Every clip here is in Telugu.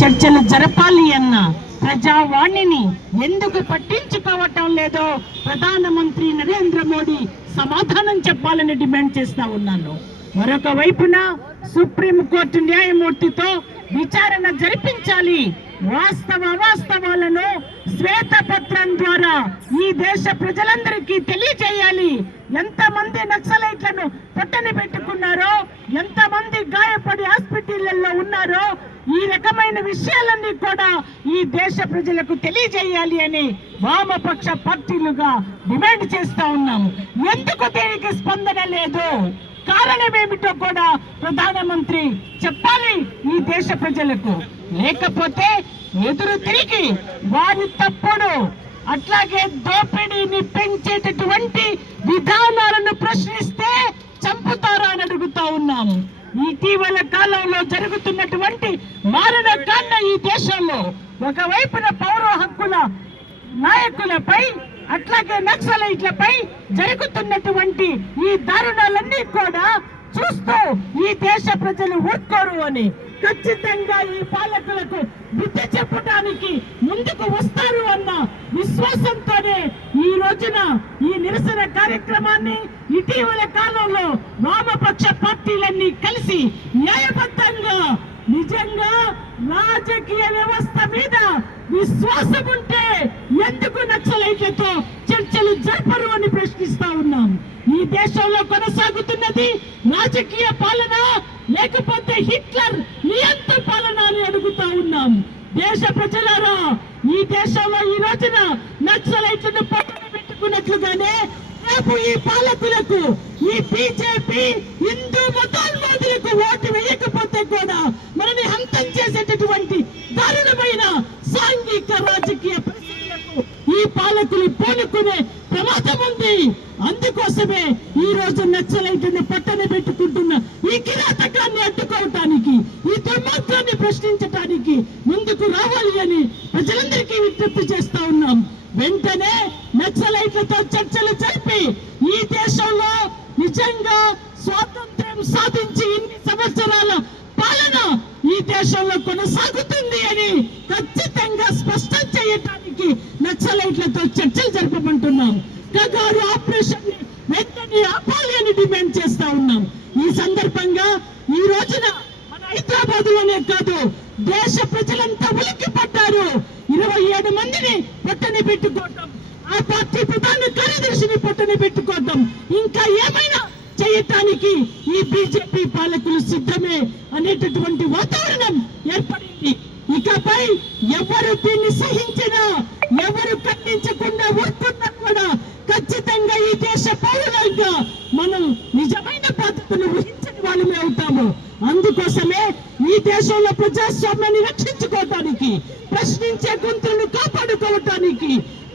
చర్చలు జరపాలి అన్న ప్రజావాణిని ఎందుకు పట్టించుకోవటం లేదో ప్రధానమంత్రి నరేంద్ర మోడీ సమాధానం చెప్పాలని డిమాండ్ చేస్తా ఉన్నాను. మరొక వైపున సుప్రీంకోర్టు న్యాయమూర్తితో విచారణ జరిపించాలి. వాస్తవ అవాస్తవాలను శ్వేతపత్రం ద్వారా ఈ దేశ ప్రజలందరికీ తెలియజేయాలి. ఎంతమంది నక్సలైట్లను పట్టని పెట్టుకున్నారో ఎంతమంది గాయపడి హాస్పిటళ్ళలో ఉన్నారో ఈ రకమైన విషయాలన్నీ కూడా ఈ దేశ ప్రజలకు తెలియజేయాలి అని వామపక్ష పార్టీలుగా డిమాండ్ చేస్తా ఉన్నాము. ఎందుకు దీనికి స్పందన లేదు? కారణం ఏమిటో కూడా ప్రధానమంత్రి చెప్పాలి ఈ దేశ ప్రజలకు. లేకపోతే ఎదురు తిరిగి వారి తప్పుడు అట్లాగే దోపిడీని పెంచేటటువంటి విధానాలను ప్రశ్నిస్తే చంపుతారా అని అడుగుతా ఉన్నాము ఇటీవల కాలంలో జరుగుతున్నటువంటి మారణ కాండ ఈ దేశంలో ఒకవైపున పౌర హక్కుల నాయకులపై అట్లాగే నక్సలైట్లపై జరుగుతున్నటువంటి ఈ దారుణాలన్నీ కూడా చూస్తూ ఈ దేశ ప్రజలు ఊరుకోరు అని ఖచ్చితంగా ఈ పాలకులకు బుద్ధి చెప్పడానికి ముందుకు వస్తారు అన్న విశ్వాసంతోనే ఈ రోజున ఈ నిరసన కార్యక్రమాన్ని ఇటీవల కాలంలో వామపక్ష పార్టీలన్నీ కలిసి న్యాయబద్ధంగా నిజంగా రాజకీయ వ్యవస్థ మీద విశ్వాసం ఉంటే ఎందుకు నక్సలైట్లతో చర్చలు జరపరు అని ప్రశ్నిస్తా ఉన్నాం. ఈ దేశంలో కొనసాగుతున్నది రాజకీయ పాలన లేకపోతే హిట్లర్ నియంత్ర పాలన అని అడుగుతా ఉన్నాం. దేశ ప్రజలారా ఈ దేశంలో ఈ రోజున నక్సలైట్లను పట్టున పెట్టుకున్నట్లుగానే రేపు ఈ పాలకులకు ఈ బీజేపీ హిందూ మతాన్వాదులకు ఓటు వేయకపోతే కూడా మనని అంతం చేసేటటువంటి దారుణమైన సాంఘిక రాజకీయ పరిస్థితులకు ఈ పాలకులు పూనుకునే ప్రమాదం ఉంది. అందుకోసమే ఈ రోజు నక్సలైట్ని పట్టణ పెట్టుకుంటున్న ఈ కిరాతకాన్ని అడ్డుకోవటానికి ఈ దుర్మార్గాన్ని ప్రశ్నించటానికి ముందుకు రావాలి అని ప్రజలందరికీ విజ్ఞప్తి చేస్తా ఉన్నాం. వెంటనే నక్సలైట్లతో చర్చలు జరిపి ఈ దేశంలో నిజంగా స్వాతంత్ర్యం సాధించి ఇన్ని సంవత్సరాల పాలన ఈ దేశంలో కొనసాగుతుంది అని ఖచ్చితంగా స్పష్టం చేయటానికి నక్సలైట్లతో చర్చలు జరపమంటున్నాం. కగారు ఆపరేషన్ వెంటనే ఆపాలి అని డిమాండ్ చేస్తా ఉన్నాం. ఈ సందర్భంగా ఈ రోజున మన హైదరాబాద్లోనే కాదు దేశ ప్రజలంతా ఉలిక్కి పడ్డారు ఇరవై ఏడు మందిని పట్టని పెట్టుకోవటం ఆ పార్టీ ప్రధాన కార్యదర్శిని పొట్టని పెట్టుకోవటం. ఇంకా ఏమైనా చేయటానికి ఈ బీజేపీ పాలకులు సిద్ధమే అనేటటువంటి వాతావరణం ఏర్పడింది. ఇకపై ఎవరు దీన్ని సహించినా ఎవరు ఖండించకుండా ఊరుకున్నా కూడా ఖచ్చితంగా ఈ దేశ పౌరులంగా మనం నిజమైన బాధ్యతను ఊహించని వాళ్ళమే అవుతాము. అందుకోసమే ఈ దేశంలో ప్రజాస్వామ్యాన్ని రక్షించుకోవటానికి ప్రశ్నించే గొంతులను కాదు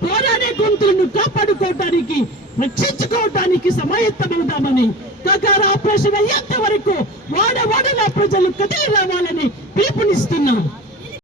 పోరాడే గొంతులను కాపాడుకోవటానికి రక్షించుకోవటానికి సమాయత్తమవుదామని ఆపరేషన్ అయ్యేంత వరకు వాడ వాడలా ప్రజలు కదిలి రావాలని పిలుపునిస్తున్నాను